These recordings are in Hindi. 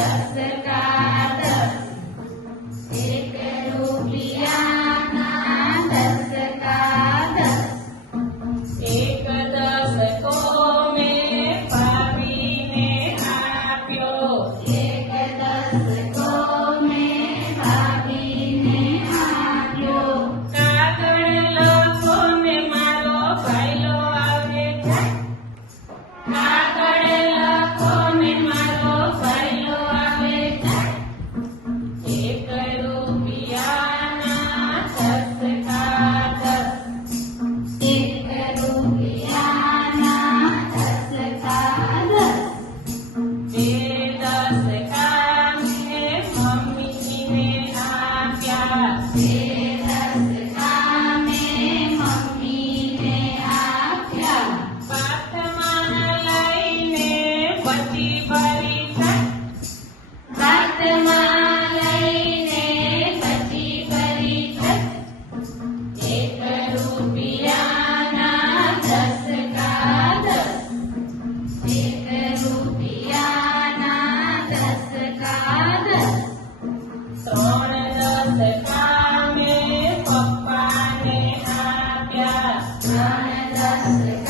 Gracias. Papa ne apya, Mandas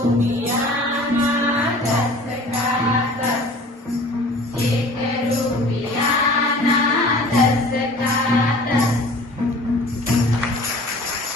for me.